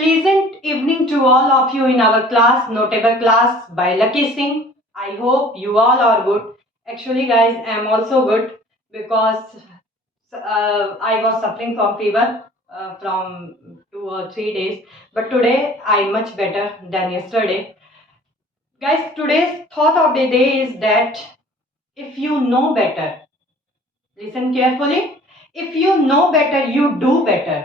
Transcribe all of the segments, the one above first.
Pleasant evening to all of you in our class, Notable Class by Lucky Singh. I hope you all are good. Actually, guys, I am also good because I was suffering from fever from 2 or 3 days. But today I am much better than yesterday. Guys, today's thought of the day is that if you know better, listen carefully. If you know better, you do better.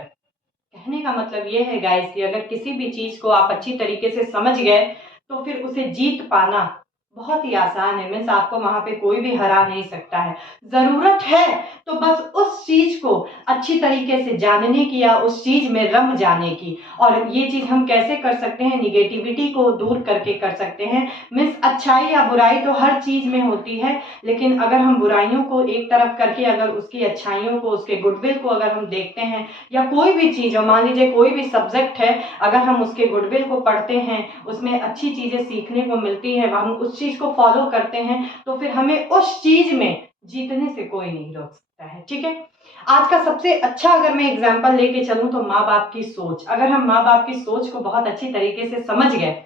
कहने का मतलब ये है guys कि अगर किसी भी चीज को आप अच्छी तरीके से समझ गए तो फिर उसे जीत पाना बहुत ही आसान है। मीन्स आपको वहां पे कोई भी हरा नहीं सकता है। जरूरत है तो बस उस चीज को अच्छी तरीके से जानने की या उस चीज में रम जाने की। और ये चीज हम कैसे कर सकते हैं? निगेटिविटी को दूर करके कर सकते हैं। मीन्स अच्छाई या बुराई तो हर चीज में होती है, लेकिन अगर हम बुराइयों को एक तरफ करके अगर उसकी अच्छाइयों को, उसके गुडविल को अगर हम देखते हैं, या कोई भी चीज हो, मान लीजिए कोई भी सब्जेक्ट है, अगर हम उसके गुडविल को पढ़ते हैं, उसमें अच्छी चीजें सीखने को मिलती है, हम उस चीज को फॉलो करते हैं, तो फिर हमें उस चीज में जीतने से कोई नहीं रोक सकता है। ठीक है, आज का सबसे अच्छा अगर मैं एग्जाम्पल लेके चलूं तो माँ बाप की सोच। अगर हम माँ बाप की सोच को बहुत अच्छी तरीके से समझ गए,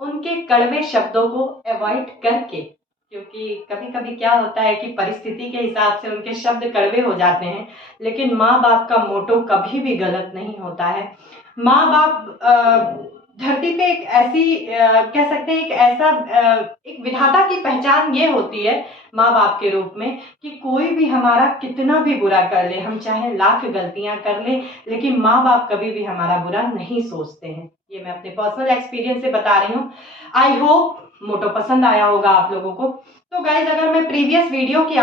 उनके कड़वे शब्दों को अवॉइड करके, क्योंकि कभी कभी क्या होता है कि परिस्थिति के हिसाब से उनके शब्द कड़वे हो जाते हैं, लेकिन माँ बाप का मोटो कभी भी गलत नहीं होता है। माँ बाप धरती पे एक ऐसी कह सकते हैं, एक ऐसा एक विधाता की पहचान ये होती है माँ बाप के रूप में कि कोई भी हमारा कितना भी बुरा कर ले, हम चाहे लाख गलतियां कर ले, लेकिन माँ बाप कभी भी हमारा बुरा नहीं सोचते हैं। ये मैं अपने पर्सनल एक्सपीरियंस से बता रही हूँ। आई होप मोटो पसंद आया होगा आप लोगों को। तो गाइज, अगर मैं प्रीवियस वीडियो की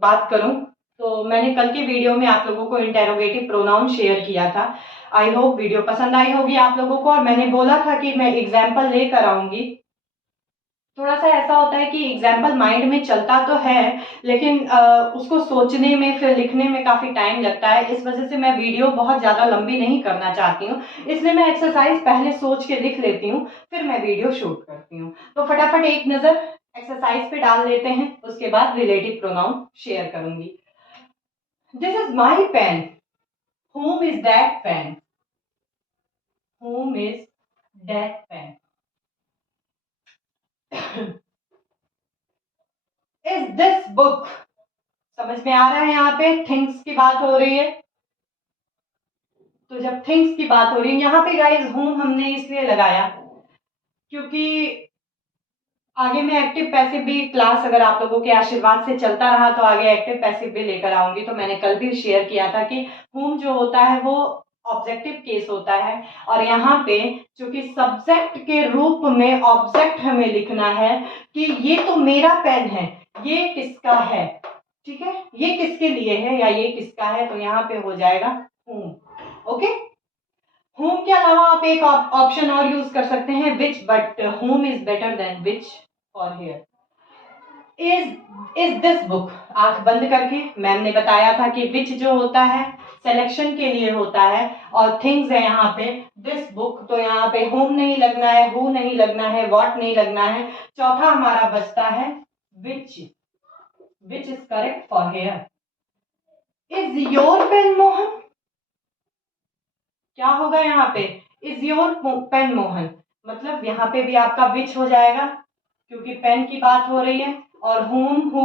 बात करूं तो मैंने कल की वीडियो में आप लोगों को इंटेरोगेटिव प्रोनाउन शेयर किया था। आई होप वीडियो पसंद आई होगी आप लोगों को। और मैंने बोला था कि मैं एग्जाम्पल लेकर आऊंगी। थोड़ा सा ऐसा होता है कि एग्जाम्पल माइंड में चलता तो है, लेकिन उसको सोचने में फिर लिखने में काफी टाइम लगता है। इस वजह से मैं वीडियो बहुत ज्यादा लंबी नहीं करना चाहती हूँ, इसलिए मैं एक्सरसाइज पहले सोच के लिख लेती हूँ, फिर मैं वीडियो शूट करती हूँ। तो फटाफट एक नजर एक्सरसाइज पे डाल लेते हैं, उसके बाद रिलेटिव प्रोनाउन शेयर करूंगी। This is my pen, whom is that pen? Whom is that pen? Is this book? समझ में आ रहा है? यहाँ पे थिंग्स की बात हो रही है, तो जब थिंग्स की बात हो रही है यहाँ पे गाइज whom हमने इसलिए लगाया क्योंकि आगे मैं एक्टिव पैसिव भी क्लास अगर आप लोगों के आशीर्वाद से चलता रहा तो आगे एक्टिव पैसिव भी लेकर आऊंगी। तो मैंने कल भी शेयर किया था कि whom जो होता है वो ऑब्जेक्टिव केस होता है, और यहाँ पे चूंकि सब्जेक्ट के रूप में ऑब्जेक्ट हमें लिखना है कि ये तो मेरा पेन है, ये किसका है, ठीक है, ये किसके लिए है या ये किसका है, तो यहाँ पे हो जाएगा whom। ओके, whom के अलावा आप एक ऑप्शन और यूज कर सकते हैं which, but whom is better than which for here. Is this book, आंख बंद करके मैम ने बताया था कि विच जो होता है सिलेक्शन के लिए होता है, और थिंग्स है यहाँ पे दिस बुक, तो यहाँ पे whom नहीं लगना है, who नहीं लगना है, what नहीं लगना है। चौथा हमारा बचता है which is correct for here. Is your pen Mohan, क्या होगा यहाँ पे? इज योर पेन मोहन, मतलब यहाँ पे भी आपका विच हो जाएगा क्योंकि पेन की बात हो रही है। और whom who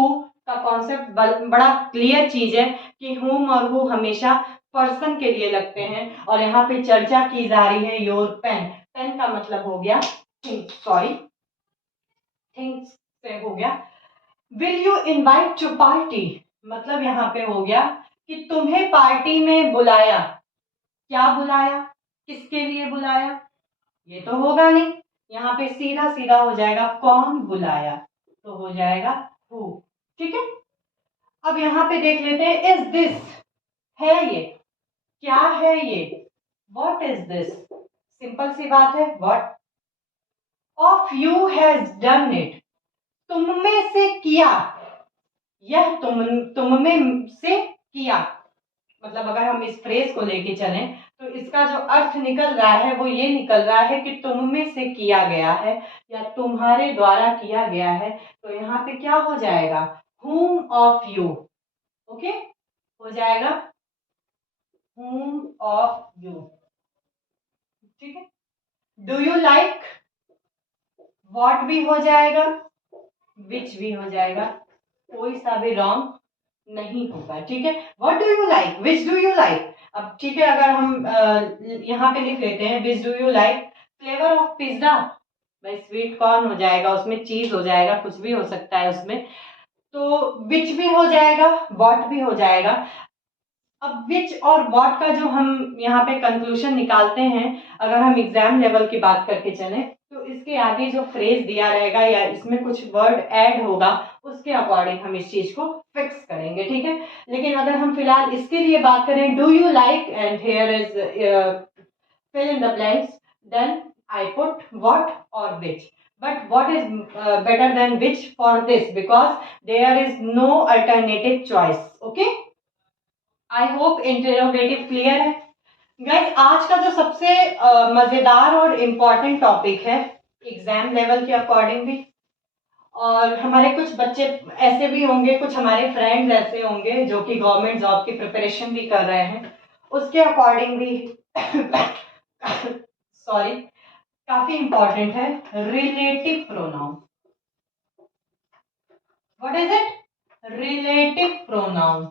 का कॉन्सेप्ट बड़ा क्लियर चीज है कि whom और who हमेशा पर्सन के लिए लगते हैं, और यहाँ पे चर्चा की जा रही है योर पेन। पेन का मतलब हो गया सॉरी थिंग्स से हो गया। Will you invite to party, मतलब यहाँ पे हो गया कि तुम्हें पार्टी में बुलाया। क्या बुलाया, किसके लिए बुलाया, ये तो होगा नहीं, यहाँ पे सीधा सीधा हो जाएगा कौन बुलाया, तो हो जाएगा हु। ठीक है, अब यहाँ पे देख लेते हैं इज दिस, है ये, क्या है ये, व्हाट इज दिस, सिंपल सी बात है what. Of you has done it, तुम में से किया, यह तुम में से किया, मतलब अगर हम इस फ्रेज को लेके चलें तो इसका जो अर्थ निकल रहा है वो ये निकल रहा है कि तुम में से किया गया है या तुम्हारे द्वारा किया गया है। तो यहाँ पे क्या हो जाएगा, whom of you, ओके, हो जाएगा whom of you। Do you like, what भी हो जाएगा, विच भी हो जाएगा, कोई सा भी रॉन्ग नहीं होगा, ठीक है। What do you like, which do you like. अब ठीक है, अगर हम यहाँ पे लिख लेते हैं which do you like flavour of pizza, भाई स्वीट कॉर्न हो जाएगा, उसमें चीज हो जाएगा, कुछ भी हो सकता है उसमें, तो विच भी हो जाएगा, वॉट भी हो जाएगा। अब विच और वॉट का जो हम यहाँ पे कंक्लूजन निकालते हैं, अगर हम एग्जाम लेवल की बात करके चलें, तो इसके आगे जो फ्रेज दिया रहेगा या इसमें कुछ वर्ड ऐड होगा, उसके अकॉर्डिंग हम इस चीज को फिक्स करेंगे, ठीक है। लेकिन अगर हम फिलहाल इसके लिए बात करें, do you like and here is fill in the blanks, then I put what और which, but what is better than which for this, because there is no alternative choice, okay। I hope interrogative clear है guys. आज का जो सबसे मजेदार और important topic है exam level के अकॉर्डिंग भी, और हमारे कुछ बच्चे ऐसे भी होंगे, कुछ हमारे फ्रेंड्स ऐसे होंगे जो कि गवर्नमेंट जॉब की प्रिपरेशन भी कर रहे हैं, उसके अकॉर्डिंग भी सॉरी, काफी इंपॉर्टेंट है relative pronoun. What is it, relative pronoun.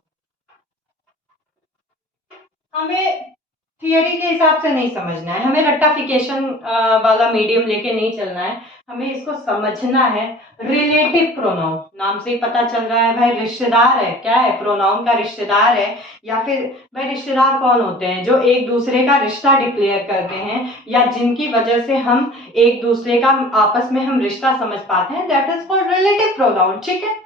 हमें थियरी के हिसाब से नहीं समझना है, हमें रट्टाफिकेशन वाला मीडियम लेके नहीं चलना है, हमें इसको समझना है। रिलेटिव प्रोनाउन, नाम से ही पता चल रहा है भाई रिश्तेदार है, क्या है, प्रोनाउन का रिश्तेदार है, या फिर भाई रिश्तेदार कौन होते हैं, जो एक दूसरे का रिश्ता डिक्लेयर करते हैं या जिनकी वजह से हम एक दूसरे का आपस में हम रिश्ता समझ पाते हैं, that is for relative pronoun, ठीक है।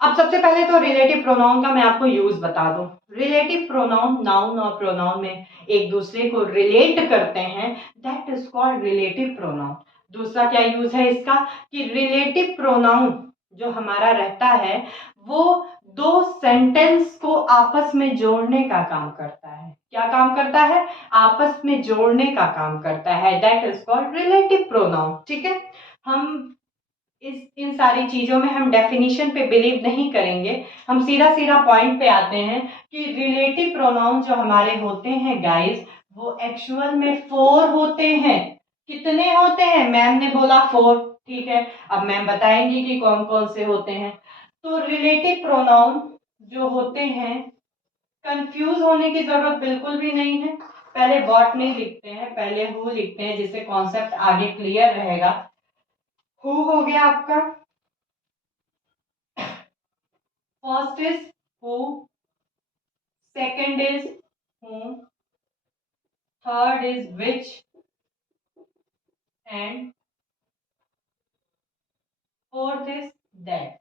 अब सबसे पहले तो रिलेटिव प्रोनाउन का मैं आपको यूज बता दूं। रिलेटिव प्रोनाउन नाउन और प्रोनाउन में एक दूसरे को रिलेट करते हैं, that is called relative pronoun. दूसरा क्या यूज है इसका, कि रिलेटिव प्रोनाउन जो हमारा रहता है वो दो सेंटेंस को आपस में जोड़ने का काम करता है। क्या काम करता है, आपस में जोड़ने का काम करता है, that is called relative pronoun, ठीक है। हम इन सारी चीजों में हम डेफिनेशन पे बिलीव नहीं करेंगे, हम सीधा सीधा पॉइंट पे आते हैं कि रिलेटिव प्रोनाउन जो हमारे होते हैं गाइस, वो एक्चुअल में 4 होते हैं। कितने होते हैं, मैम ने बोला 4, ठीक है। अब मैम बताएंगी कि कौन कौन से होते हैं। तो रिलेटिव प्रोनाउन जो होते हैं, कंफ्यूज होने की जरूरत बिल्कुल भी नहीं है। पहले व्हाट नहीं लिखते हैं, पहले हु लिखते हैं, जिससे कॉन्सेप्ट आगे क्लियर रहेगा। हु हो गया आपका, first is who, second is whom, third is which and fourth is that।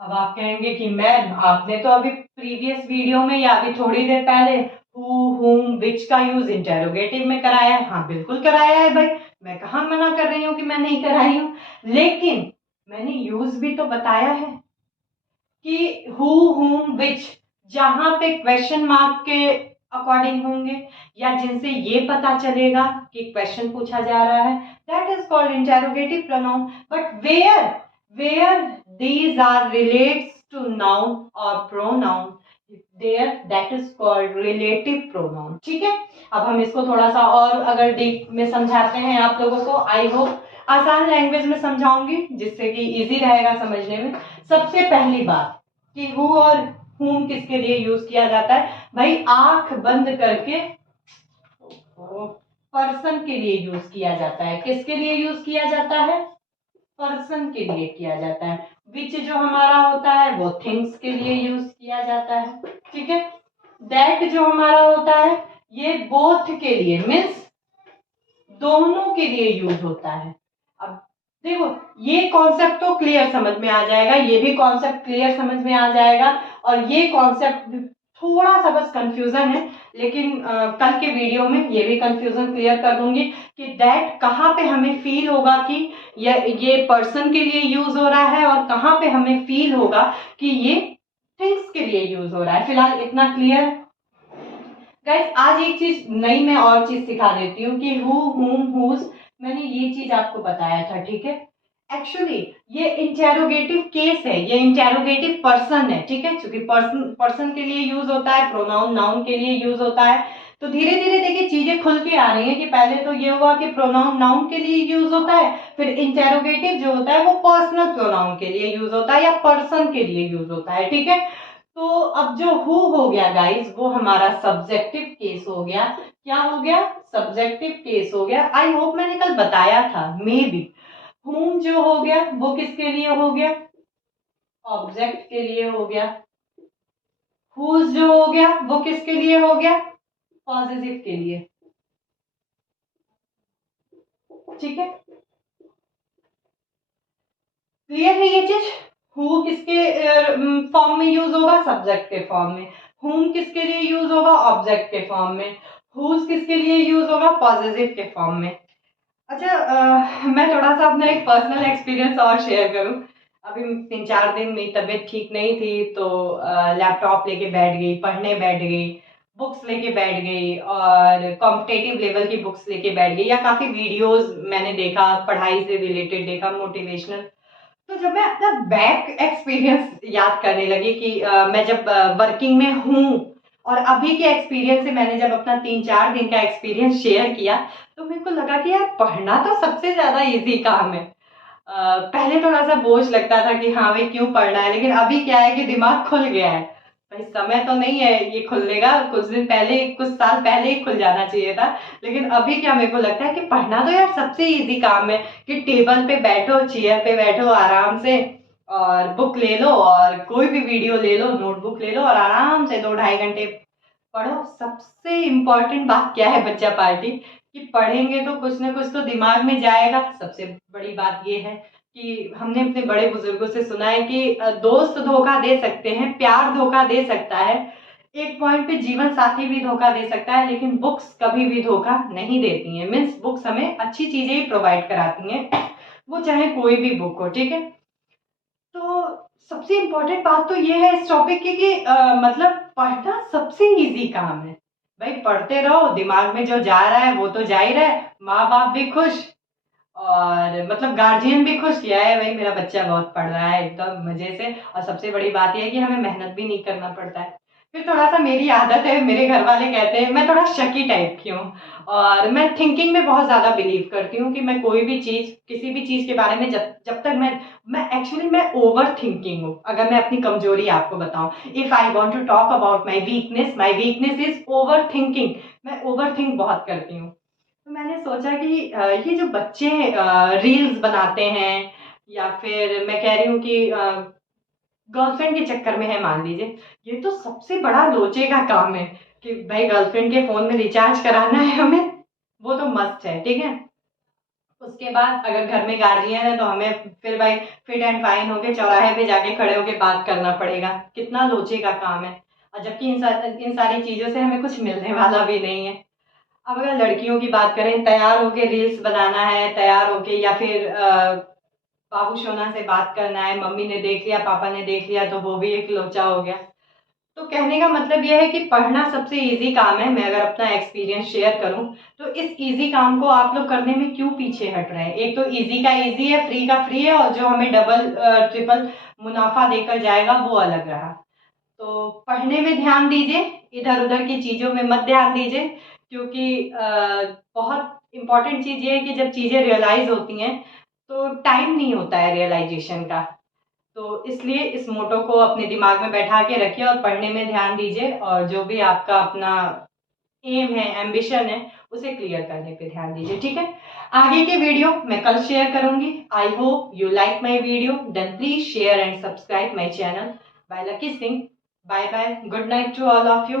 अब आप कहेंगे कि मैम आपने तो अभी प्रीवियस वीडियो में या अभी थोड़ी देर पहले who, whom, which का यूज इंटेरोगेटिव में कराया है। हाँ बिल्कुल कराया है भाई, मैं कहाँ मना कर रही हूँ कि मैं नहीं कराई हूँ, लेकिन मैंने यूज भी तो बताया है कि who, whom, which जहां पे क्वेश्चन मार्क के अकॉर्डिंग होंगे या जिनसे ये पता चलेगा कि क्वेश्चन पूछा जा रहा है, that is called interrogative pronoun. But where these are relates to noun or pronoun, there that is called relative pronoun, ठीक है। अब हम इसको थोड़ा सा और अगर डीप में समझाते हैं आप लोगों को, आई होप आसान लैंग्वेज में समझाऊंगी जिससे कि इजी रहेगा समझने में। सबसे पहली बात कि हु और whom किसके लिए यूज किया जाता है, भाई आंख बंद करके पर्सन के लिए यूज किया जाता है। किसके लिए यूज किया जाता है, पर्सन के लिए किया जाता है। विच जो हमारा होता है वो थिंग्स के लिए यूज किया जाता है, ठीक है। दैट जो हमारा होता है ये बोथ के लिए, मीन्स दोनों के लिए यूज होता है। अब देखो ये कॉन्सेप्ट तो क्लियर समझ में आ जाएगा, ये भी कॉन्सेप्ट क्लियर समझ में आ जाएगा, और ये कॉन्सेप्ट थोड़ा सा बस कंफ्यूजन है, लेकिन कल के वीडियो में ये भी कंफ्यूजन क्लियर कर दूंगी कि दैट कहाँ पे हमें फील होगा कि ये पर्सन के लिए यूज हो रहा है, और कहाँ पे हमें फील होगा कि ये थिंग्स के लिए यूज हो रहा है। फिलहाल इतना क्लियर गाइस। आज एक चीज नई मैं और चीज सिखा देती हूँ कि हु, whom, whose, मैंने ये चीज आपको बताया था, ठीक है। एक्चुअली ये इंटेरोगेटिव केस है, ये इंटेरोगेटिव पर्सन है, ठीक है। क्योंकि पर्सन के लिए यूज होता है, प्रोनाउन नाउन के लिए यूज होता है, तो धीरे धीरे देखिए चीजें खुल के आ रही है कि पहले तो ये हुआ कि प्रोनाउन नाउन के लिए यूज होता है, फिर इंटेरोगेटिव जो होता है वो पर्सनल प्रोनाउन के लिए यूज होता है या पर्सन के लिए यूज होता है, ठीक है। तो अब जो हु हो गया गाइस वो हमारा सब्जेक्टिव केस हो गया। क्या हो गया? सब्जेक्टिव केस हो गया। आई होप मैंने कल बताया था मे बी। whom जो हो गया वो किसके लिए हो गया? ऑब्जेक्ट के लिए हो गया। whose जो हो गया वो किसके लिए हो गया? पॉजिटिव के लिए, ठीक है। क्लियर है ये चीज? हु किसके फॉर्म में यूज होगा? सब्जेक्ट के फॉर्म में। whom किसके लिए यूज होगा? ऑब्जेक्ट के फॉर्म में। whose किसके लिए यूज होगा? पॉजिटिव के फॉर्म में। अच्छा, मैं थोड़ा सा अपना एक पर्सनल एक्सपीरियंस और शेयर करूं। अभी 3-4 दिन मेरी तबीयत ठीक नहीं थी तो लैपटॉप लेके बैठ गई, पढ़ने बैठ गई, बुक्स लेके बैठ गई और कॉम्पिटेटिव लेवल की बुक्स लेके बैठ गई, या काफ़ी वीडियोस मैंने देखा, पढ़ाई से रिलेटेड देखा, मोटिवेशनल। तो जब मैं अपना बैक एक्सपीरियंस याद करने लगी कि मैं जब वर्किंग में हूँ और अभी के एक्सपीरियंस से मैंने जब अपना 3-4 दिन का एक्सपीरियंस शेयर किया, तो मेरे को लगा कि यार पढ़ना तो सबसे ज्यादा इजी काम है। पहले थोड़ा सा बोझ लगता था कि हाँ भाई क्यों पढ़ना है, लेकिन अभी क्या है कि दिमाग खुल गया है। भाई समय तो नहीं है ये खुलने का, कुछ दिन पहले, कुछ साल पहले ही खुल जाना चाहिए था। लेकिन अभी क्या मेरे को लगता है कि पढ़ना तो यार सबसे इजी काम है कि टेबल पे बैठो, चेयर पे बैठो आराम से और बुक ले लो और कोई भी वीडियो ले लो, नोटबुक ले लो और आराम से 2-2.5 घंटे पढ़ो। सबसे इम्पोर्टेंट बात क्या है बच्चा पार्टी, कि पढ़ेंगे तो कुछ ना कुछ तो दिमाग में जाएगा। सबसे बड़ी बात ये है कि हमने अपने बड़े बुजुर्गों से सुना है कि दोस्त धोखा दे सकते हैं, प्यार धोखा दे सकता है, एक पॉइंट पे जीवन साथी भी धोखा दे सकता है, लेकिन बुक्स कभी भी धोखा नहीं देती हैं। मीन्स बुक्स हमें अच्छी चीजें ही प्रोवाइड कराती हैं, वो चाहे कोई भी बुक हो, ठीक है। तो सबसे इम्पोर्टेंट बात तो ये है इस टॉपिक की कि मतलब पढ़ना सबसे इजी काम है। भाई पढ़ते रहो, दिमाग में जो जा रहा है वो तो जा ही रहा है, माँ बाप भी खुश और मतलब गार्जियन भी खुश किया है, भाई मेरा बच्चा बहुत पढ़ रहा है एकदम मजे से। और सबसे बड़ी बात यह है कि हमें मेहनत भी नहीं करना पड़ता है। फिर थोड़ा सा मेरी आदत है, मेरे घर वाले कहते हैं मैं थोड़ा शकी टाइप की हूँ और मैं थिंकिंग में बहुत ज्यादा बिलीव करती हूँ कि मैं कोई भी चीज, किसी भी चीज के बारे में जब जब तक मैं एक्चुअली मैं ओवर थिंकिंग हूँ। अगर मैं अपनी कमजोरी आपको बताऊं, if I want to talk about my weakness is overthinking. मैं ओवर थिंक बहुत करती हूँ। तो मैंने सोचा कि ये जो बच्चे रील्स बनाते हैं या फिर मैं कह रही हूँ कि गर्लफ्रेंड के चक्कर में है मान लीजिए, ये तो सबसे बड़ा लोचे का काम है कि भाई गर्लफ्रेंड के फोन में रिचार्ज कराना है हमें, वो तो मस्त है, ठीक है। उसके बाद अगर घर में गार्जियन है तो हमें फिर भाई फिट एंड फाइन होके चौराहे पे जाके खड़े होके बात करना पड़ेगा, कितना लोचे का काम है। और जबकि इन सारी चीजों से हमें कुछ मिलने वाला भी नहीं है। अब अगर लड़कियों की बात करें, तैयार होके रील्स बनाना है, तैयार होके या फिर बाबू सोना से बात करना है, मम्मी ने देख लिया, पापा ने देख लिया तो वो भी एक लोचा हो गया। तो कहने का मतलब यह है कि पढ़ना सबसे इजी काम है। मैं अगर अपना एक्सपीरियंस शेयर करूं तो इस इजी काम को आप लोग करने में क्यों पीछे हट रहे हैं? एक तो इजी का इजी है, फ्री का फ्री है, और जो हमें डबल ट्रिपल मुनाफा देकर जाएगा वो अलग रहा। तो पढ़ने में ध्यान दीजिए, इधर उधर की चीजों में मत ध्यान दीजिए, क्योंकि बहुत इंपॉर्टेंट चीज ये है कि जब चीजें रियलाइज होती हैं तो टाइम नहीं होता है रियलाइजेशन का। तो इसलिए इस मोटो को अपने दिमाग में बैठा के रखिए और पढ़ने में ध्यान दीजिए, और जो भी आपका अपना एम है, एम्बिशन है, उसे क्लियर करने पे ध्यान दीजिए, ठीक है। आगे के वीडियो मैं कल शेयर करूंगी। I hope you like my video, then please share and subscribe my channel by Lucky Singh. Bye bye, good night to all of you.